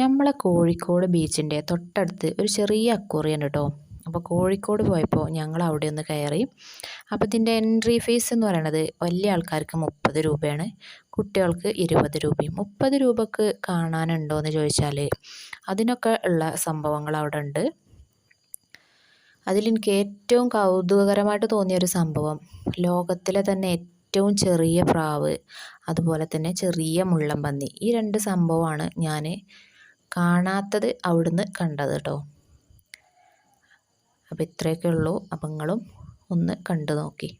നമ്മളെ കോഴിക്കോട് ബീച്ചിൻ്റെ തൊട്ടടുത്ത് ഒരു ചെറിയ അക്വേറിയം ഉണ്ട് കേട്ടോ. അപ്പോൾ കോഴിക്കോട് പോയപ്പോൾ ഞങ്ങൾ അവിടെ ഒന്ന് കയറി. അപ്പോൾ ഇതിൻ്റെ എൻട്രി ഫീസ് എന്ന് പറയുന്നത് വലിയ ആൾക്കാർക്ക് 30 രൂപയാണ്, കുട്ടികൾക്ക് 20 രൂപയും. 30 രൂപക്ക് കാണാനുണ്ടോ എന്ന് ചോദിച്ചാൽ അതിനൊക്കെ ഉള്ള സംഭവങ്ങൾ അവിടെ ഉണ്ട്. അതിലെനിക്ക് ഏറ്റവും കൗതുകകരമായിട്ട് തോന്നിയൊരു സംഭവം ലോകത്തിലെ തന്നെ ഏറ്റവും ചെറിയ പ്രാവ്, അതുപോലെ തന്നെ ചെറിയ മുള്ളൻപന്നി, ഈ 2 സംഭവമാണ് ഞാൻ കാണാത്തത് അവിടുന്ന് കണ്ടത് കേട്ടോ. അപ്പോൾ ഇത്രയൊക്കെ ഉള്ളൂ. അപ്പം നിങ്ങളും ഒന്ന് കണ്ടു നോക്കി.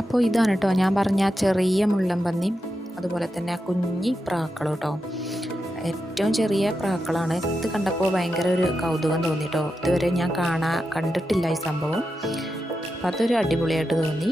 അപ്പോൾ ഇതാണ് കേട്ടോ ഞാൻ പറഞ്ഞ ചെറിയ മുള്ളൻപന്നി, അതുപോലെ തന്നെ ആ കുഞ്ഞി പ്രാക്കളും കേട്ടോ. ഏറ്റവും ചെറിയ പ്രാക്കളാണ്. ഇത് കണ്ടപ്പോൾ ഭയങ്കര ഒരു കൗതുകം തോന്നി കേട്ടോ. ഇതുവരെ ഞാൻ കണ്ടിട്ടില്ല ഈ സംഭവം. അപ്പോൾ അതൊരു അടിപൊളിയായിട്ട് തോന്നി.